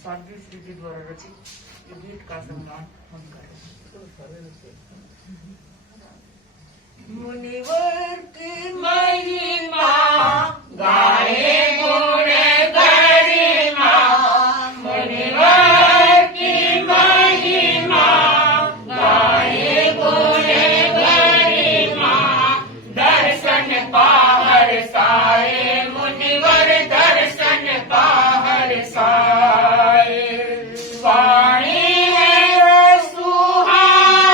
साध्वी श्री जी द्वारा रचित गीत का सम्मान हम करें। मुनिवर की महिमा गाए गुण गरिमा, मुनिवर की महिमा गाए गुण गरिमा, दर्शन पाहर साए मुनिवर दर्शन पाहर साए। वाणी है सुहानी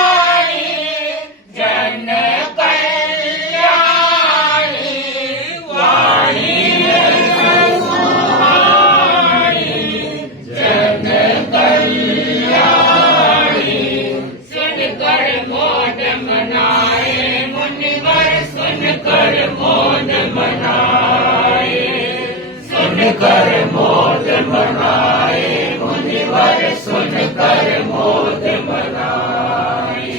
जन कल्याणी, वाणी है सुहानी जन कल्याणी, सुनकर मोद मनाए मुनिवर सुनकर मोद मनाए, सुनकर मोद मनाए मुनिवर सुनकर मोद मनाए।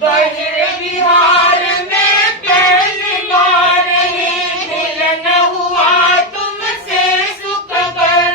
बहिर विहार में पहली बार ही मिलन हुआ तुमसे सुख कर।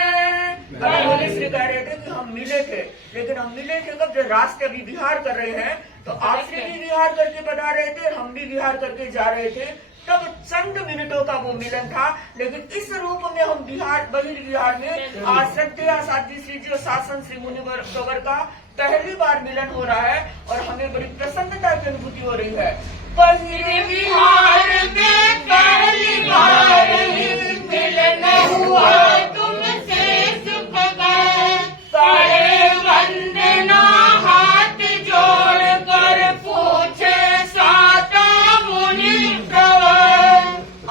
बोले श्री कह रहे थे कि हम मिले थे, लेकिन हम मिले थे कब? जब रास्ते अभी विहार कर रहे हैं, तो आपसे भी विहार करके बता रहे थे, हम भी विहार करके जा रहे थे, तब चंद मिनटों का वो मिलन था। लेकिन इस रूप में हम विहार बहिर्विहार में आज श्रद्धेय साध्वी श्री जी और शासन श्री मुनिवर का पहली बार मिलन हो रहा है और हमें बड़ी प्रसन्नता की अनुभूति हो रही है। बहिर्विहार में पहली बार ही मिलन हुआ तुमसे सुख कर, करे वंदना हाथ जोड़ कर पूछे साता मुनि प्रवर,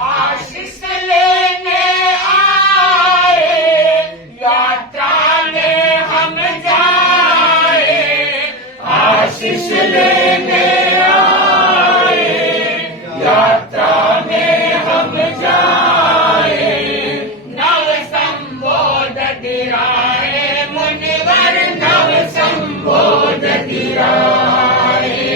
आशीष लेने आए यात्रा में हम जाए, आशीष लेने आए यात्रा में हम जाए। नव संबोध दिराए मुनिवर नव संबोध दिराए,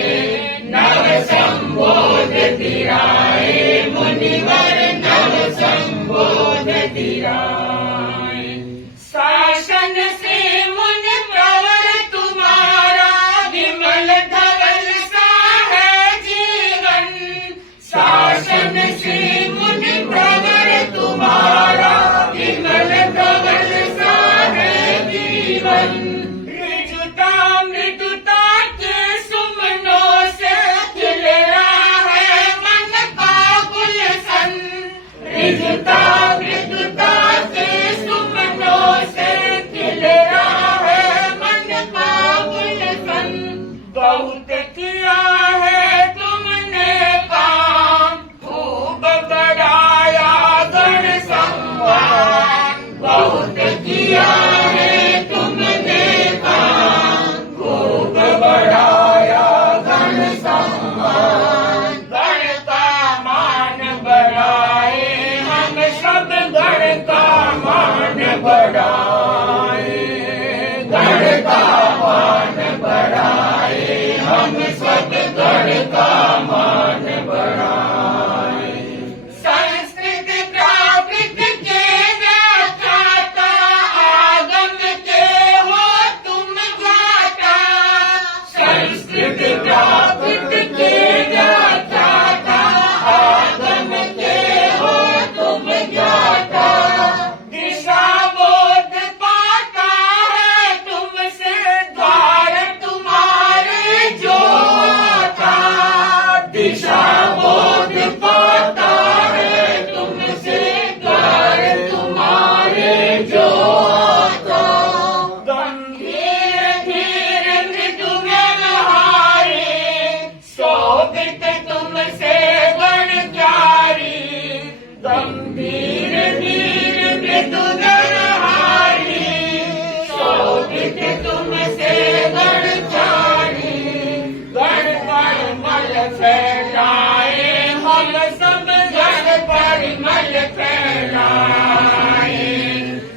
नव संबोध दिराए मुनिवर नव संबोध दिराए। शासन से मुनि प्रवर तुम्हारा विमल धवल सा है जीवन, शासन से मुनि प्रवर तुम्हारा विमल धवल सा है जीवन। ऋजुता मृदुता के सुमनों से खिल रहा है मन का गुलशन, ऋजुता मृदुता के सुमनों से खिल रहा है मन का गुलशन। बहुत किया है तुमने काम खूब बढ़ाया गण सम्मान, बहुत किया है तुमने काम खूब बढ़ाया गण सम्मान। गण का मान बढ़ाए हम सब गण का मान बढ़ाए, गण का मान बढ़ाए हम सब गण का मान बढ़ाए। संस्कृत प्राकृत के व्याख्याता आगम के हो तुम ज्ञाता, संस्कृत प्राकृत के व्याख्याता आगम के हो तुम ज्ञाता। दिशा बोध पाता है तुमसे द्वार तुम्हारे जो आता, दिशा बोध पाता है तुमसे द्वार तुम्हारे जो आता। गंभीर धीर मृदु व्यवहारी शोभित तुमसे गण प्यारी, गंभीर धीर मृदु व्यवहारी शोभित तुमसे गण प्यारी। गण परिमल फैलाए हम सब गण परिमल फैलाए,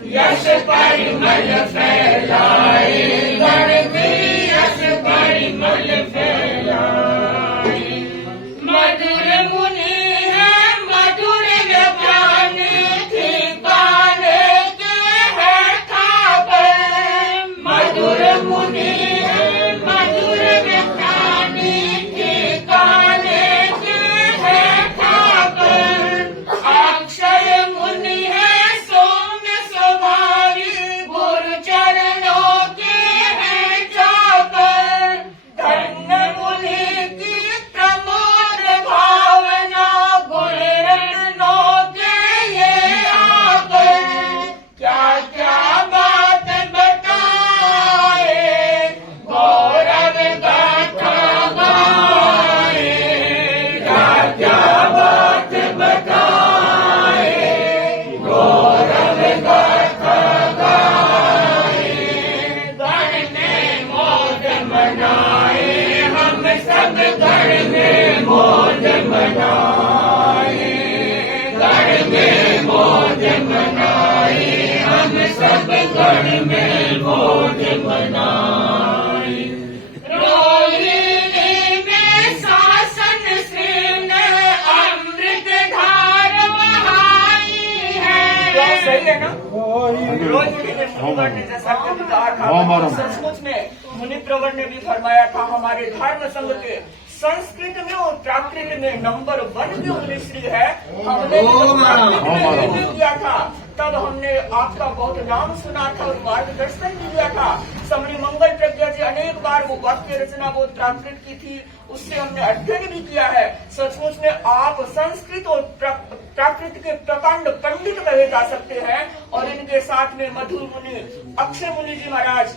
यश परिमल फैलाए गण भी यश परिमल फैलाए। मधुर मुनि है मधुर ज्ञान ठिकाने के है ठाकर, मनाए, घर में मौज मनाए, हम सब घर में मौज मनाए। रोहिणी में शासन श्री ने अमृत धार बहाई है। सही है ना? रोहिणी ने मुनिवर ने जैसा कि कहा था, सचमुच में मुनि प्रवर ने भी फरमाया था, हमारे धर्म संघ के संस्कृत में और प्राकृत में नंबर 1 की मुनिश्री है। हमने भी किया था, तब हमने आपका बहुत नाम सुना था और मार्गदर्शन भी दिया था। समरी मंगल प्रज्ञा जी अनेक बार वो वाक्य रचना वो प्राकृत की थी, उससे हमने अध्ययन भी किया है। सचमुच में आप संस्कृत और प्राकृत के प्रकांड पंडित कहे जा सकते हैं। और इनके साथ में मधुर मुनि, अक्षय मुनि जी महाराज,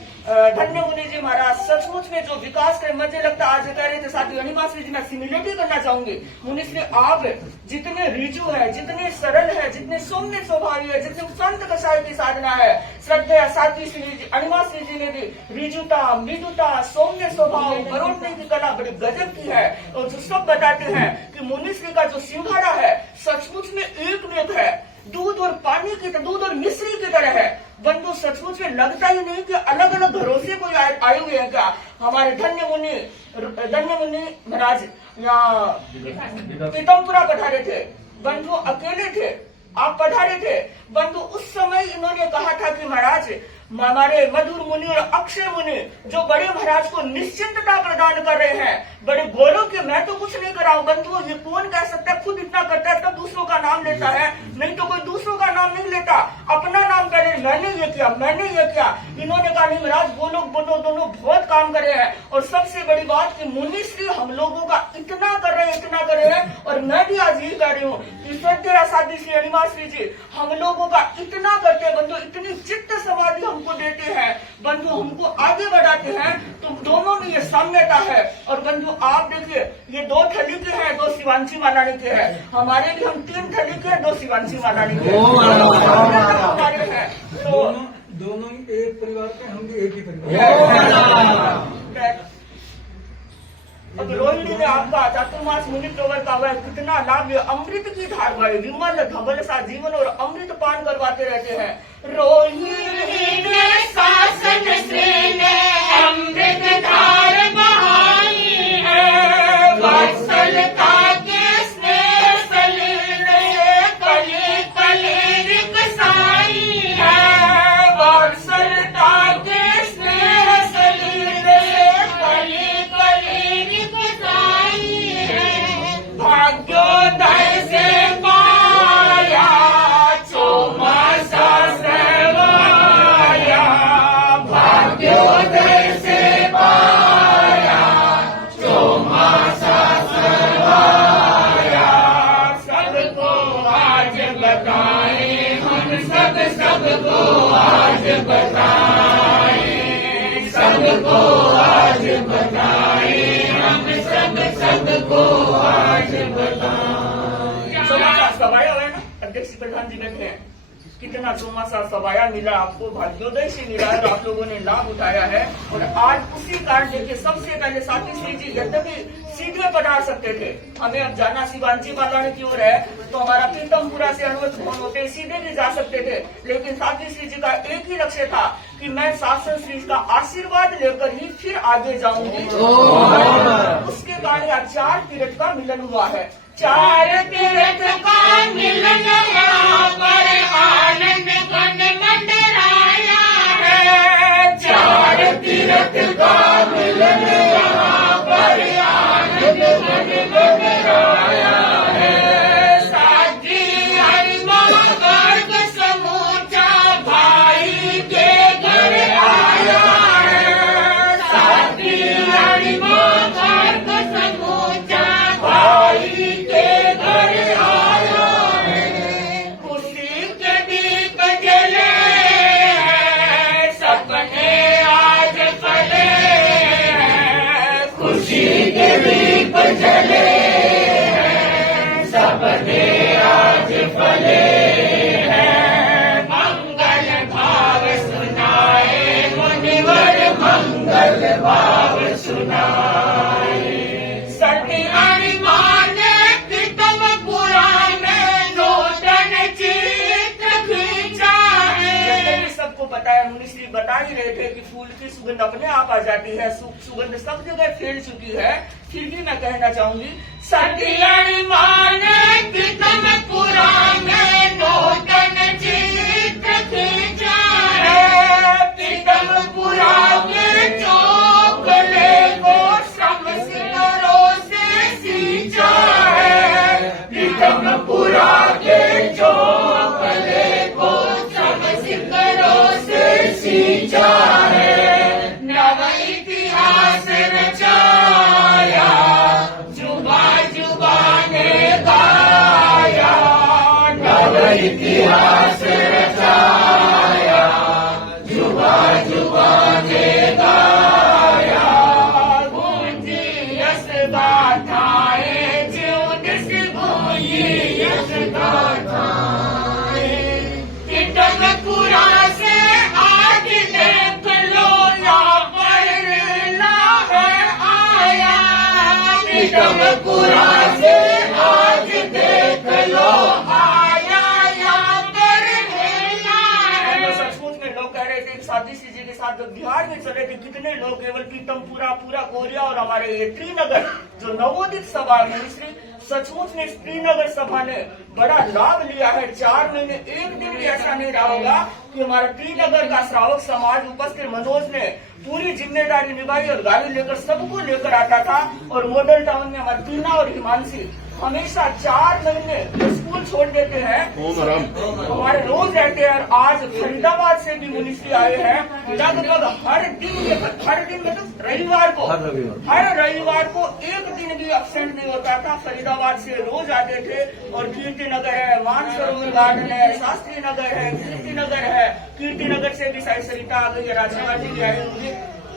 धन्य मुनि जी महाराज, सचमुच में जो विकास करे, मुझे लगता है आज कह रहे थे साथी अनिमाश्री जी, मैं सिमुलेट ही करना चाहूंगी। मुनिश्री आप जितने रिजु है, जितने सरल है, जितने सौम्य स्वभावी है, जितने संत कषाय की साधना है, श्रद्धा साथी श्री जी अनिमाश्री जी ने भी रिजुता, मृदुता, सौम्य स्वभाव, बरोड़ने की कला बड़ी गजब की है। और जो सब बताते हैं कि मुनिश्री का जो सिंघाड़ा है सचमुच में एक में एक है, दूध और पानी की, दूध और मिश्री की तरह है। बंधु सचमुच में लगता ही नहीं कि अलग अलग घरों से कोई आए हुए हैं क्या। हमारे धन्य मुनि महाराज यहाँ पीतमपुरा पधारे थे, बंधु अकेले थे, आप पधारे थे। बंधु उस समय इन्होंने कहा था कि महाराज हमारे मधुर मुनि और अक्षय मुनि जो बड़े महाराज को निश्चिंतता प्रदान कर रहे हैं, बड़े गौरव के मैं तो कुछ नहीं कर रहा हूँ। बंधु ये कौन कह सकता है, खुद इतना करता है तब दूसरों का नाम लेता है, नहीं तो कोई दूसरों का नाम नहीं लेता, अपना नाम करे, मैंने ये किया, मैंने ये किया। इन्होंने कहा नहीं महाराज वो लोग दोनों बहुत काम कर रहे हैं। और सबसे बड़ी बात कि मुनिश्री हम लोगों का इतना कर रहे हैं, इतना कर रहे हैं। और मैं भी आज यही कह रही हूँ कि श्रद्धेय साध्वी श्री अनिमाश्री जी हम लोगों का इतना करते हैं बंधु, इतनी चित्त समाधि हमको देते हैं बंधु, हमको आगे बढ़ाते हैं। तो दोनों में ये साम्यता है। और बंधु आप देखिए ये 2 थली के हैं, 2 शिवांशी महारानी के हैं, हमारे भी हम 3 थली के हैं, 2 शिवांशी महारानी के हमारे हैं। तो दोनों एक परिवार के, हम भी एक ही परिवार। अब रोहिणी ने आपका चातुर्मास मुनि प्रवर का वह कितना लाभ, अमृत की धार भाई विमल धवल सा जीवन और अमृत पान करवाते रहते हैं। रोहिणी ने शासन श्री ने अमृत धार बहाई है, वत्सलता के स्नेह सलील से कली कली रिकसाई है, वत्सलता के स्नेह सलील से कली कली रिकसाई है, भाग्योदय से पाया चौमासा सेवाया, भाग्योदय से पाया चौमासा सेवाया। सबको आज बताए हम सबको आज बताए, सबको आज बताए हम सबको आज बताए। चौमासा सवाया हुआ है ना, अध्यक्ष प्रधान जी बैठे हैं, कितना चौमासा सवाया मिला आपको, भाग्योदय से मिला है, आप लोगों ने लाभ उठाया है। और आज उसी कारण देखिए सबसे पहले साथी श्री जी यद्यपि सीधे पधार सकते थे, हमें अब जाना शिवांशी महारानी की ओर है तो हमारा पीतमपुरा से अनुरोध फोन होते सीधे भी जा सकते थे, लेकिन साथी श्री जी का एक ही लक्ष्य था कि मैं शासन श्री का आशीर्वाद लेकर ही फिर आगे जाऊंगी। उसके कारण आज 4 तीर्थ का मिलन हुआ है, 4 तीर्थ का मिलन यहाँ पर आनंद घन मंडराया है, 4 तीर्थ का मिलन यहाँ पर आनंद घन मंडराया है। साथी हरिमा वर्ग समूचा भाई के घर आया है, साथी हरिमा वर्ग समूचा भाई के घर आया है। खुशी के दीप जले हैं, सपने आज फले हैं, ही रहे थे कि फूल की सुगंध अपने आप आ जाती है, सुगंध सब जगह फैल चुकी है, फिर भी मैं कहना चाहूंगी सतियन माने कितम पुराने नूतन चित्र खींचा है, कितम पुराने चौकले को श्रम सिकरों से सींचा है, कितम पुरा के चौकले को श्रम सिकरों से सींचा है, नव इतिहास रचाया जुबा जुबा ने गाया, नव इतिहास रचाया जुबा जुबा ने गाया, गूंजी यश गाथाएं ज्यों दिस गूंजी यश गाथाएं, किटमपुरा से आज देख लो यहाँ पर लीला है आया, किटमपुरा से आज देख लो आया यहाँ पर लीला है। तो सचमुच में लोग कह रहे थे कि साथी जी के साथ जब बिहार में चले थे कितने लोग केवल पीतमपुरा, पूरा कोरिया और हमारे ये श्रीनगर जो नवोदित सभा मिनिस्ट्री, सचमुच में श्रीनगर सभा ने बड़ा लाभ लिया है। 4 महीने एक दिन भी ऐसा नहीं रहा होगा कि हमारा श्रीनगर का श्रावक समाज उपस्थित मनोज ने पूरी जिम्मेदारी निभाई और गाड़ी लेकर सबको लेकर आता था। और मॉडल टाउन में हमारी टीना और हिमांशी हमेशा 4 महीने स्कूल छोड़ देते हैं, हमारे रोज रहते हैं। और आज फरीदाबाद से भी मुनिश्री आए हैं, लगभग हर दिन मतलब हर रविवार को एक दिन भी अब्सेंट नहीं होता था। फरीदाबाद से रोज आते थे और कीर्ति नगर है, मानसरोवर गार्डन है, शास्त्री नगर है, कीर्ति नगर है, कीर्ति नगर से भी साई सरिता आ गई है, राजकुमार जी भी आए होंगे।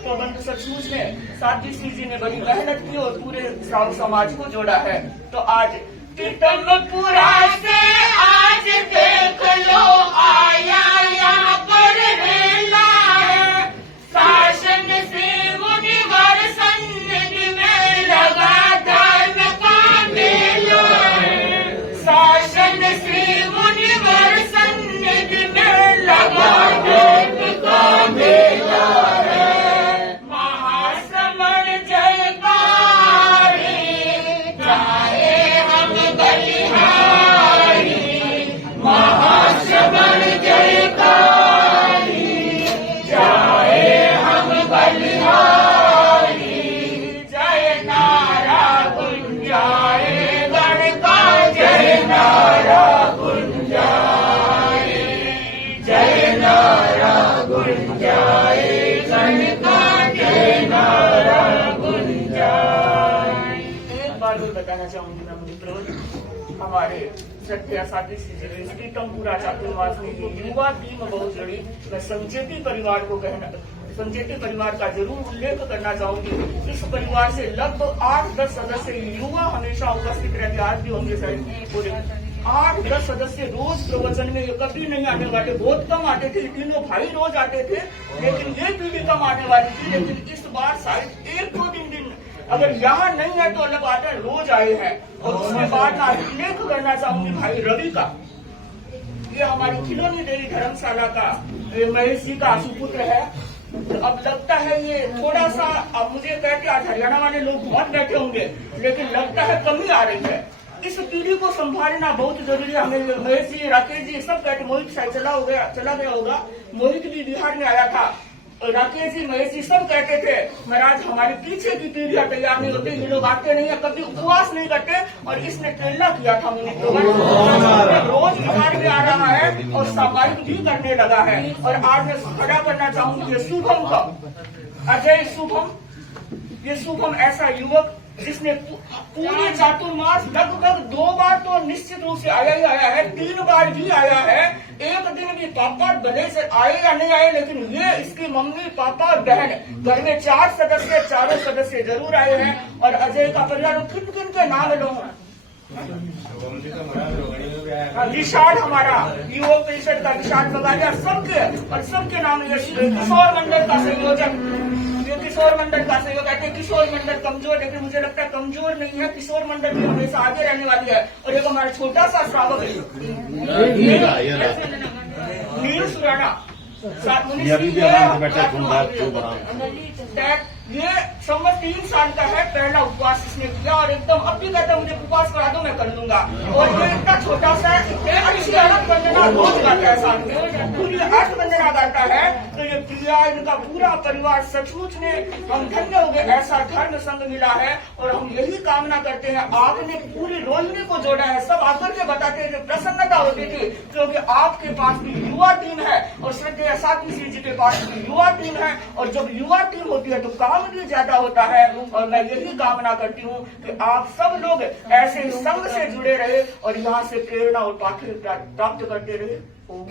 तो बंधु सचमुच में साध्वी जी ने बड़ी मेहनत की और पूरे श्रावक समाज को जोड़ा है। तो आज पीतमपुरा से आज देख लो आया यहाँ पर लीला है, शासन से मुनिवर सन्निधि में लगा धर्म का मेला है, शासन से मुनिवर सन्निधि में लगा धर्म का मेला है, महाश्रमण जयकारी जाए हम बलिहारी, महाश्रमण जयकारी जाए हम बलिहारी, जय नारा गुंजाए गण का जय नारा गुंजाए, जय नारा गुंजाए गण का जय नारा गुंजाए। एक बार भी बताना चाहूंगी मैं मित्रों, हमारे सत्या साथी पीतमपुरा चातुर्मास में युवा टीम बहुत जड़ी। मैं संचेती परिवार को संचेती परिवार का जरूर उल्लेख करना चाहूंगी। इस परिवार से लगभग 8-10 सदस्य युवा हमेशा उपस्थित रहते, आज भी होंगे शायद पूरे 8-10 सदस्य रोज प्रवचन में। ये कभी नहीं आने वाले, बहुत कम आते थे, तीनों भाई रोज आते थे, लेकिन ये पीढ़ी कम आने वाली थी। लेकिन इस बार शायद 1-2 दिन अगर यहाँ नहीं है तो अलग बात है, रोज आए हैं। और उसके बाद मैं उल्लेख करना चाहूंगी भाई रवि का। ये हमारी खिलौनी देवी धर्मशाला का महेश जी का सुपुत्र है। तो अब लगता है ये थोड़ा सा, अब मुझे कहते आज हरियाणा वाले लोग बहुत बैठे होंगे, लेकिन लगता है कमी आ रही है। इस पीढ़ी को संभालना बहुत जरूरी है। हमें महेश जी, राकेश जी सब कहते, मोहित शायद चला गया होगा, मोहित भी बिहार में आया था। राकेश जी, महेश जी सब कहते थे महाराज हमारे पीछे की पीढ़ियां तैयार नहीं होती, ये लोग आते नहीं है, कभी उपवास नहीं करते। और इसने प्रेरणा किया था मुझे, रोज बिहार में आ रहा है और सामायिक भी करने लगा है। और आज मैं खड़ा करना चाहूंगी ये शुभम का, अजय शुभम। ये शुभम ऐसा युवक जिसने पूरे चातुर्मास लगभग 2 बार तो निश्चित रूप से आया ही आया है, 3 बार भी आया है। एक दिन भी पापा भले से आए या नहीं आए, लेकिन ये इसकी मम्मी, पापा और बहन, घर में 4 सदस्य, चारों सदस्य जरूर आए हैं। और अजय का परिवार किन किन के नाम लूंगा, विशाल हमारा युवक परिषद का विशाल बगालिया, सबके नाम। किशोर मंडल का संयोजक, किशोर मंडल का सहयोग। कहते हैं किशोर मंडल कमजोर, लेकिन मुझे लगता है कमजोर नहीं है, किशोर मंडल भी हमेशा आगे रहने वाली है। और एक हमारा छोटा सा श्रावक है नील सुराना, मुनि ये अभी भी श्री आराम से बैठे घूम रहा है, खूब आराम ये संवत 3 साल का है, पहला उपवास इसने किया और एकदम अब भी कहता है मुझे उपवास करा दो मैं कर लूंगा। और ये इतना छोटा सा अच्छी अर्थ वंदना रोज गाता है, साथ में पूरी अर्थ वंदना गाता है। तो ये प्रिया इनका पूरा परिवार सचमुच में हम धन्य हो गए, ऐसा धर्म संग मिला है। और हम यही कामना करते हैं, आपने पूरी रोहिणी को जोड़ा है। सब आकर के बताते हैं कि प्रसन्नता होती थी क्योंकि आपके पास भी युवा टीम है और श्रद्धेय साध्वी श्री जी के पास भी युवा टीम है। और जब युवा टीम होती है तो काम भी ज्यादा होता है। और मैं यही कामना करती हूँ कि आप सब लोग ऐसे संघ से जुड़े रहे और यहाँ से प्रेरणा और पाठ्य प्राप्त करते रहे। ओम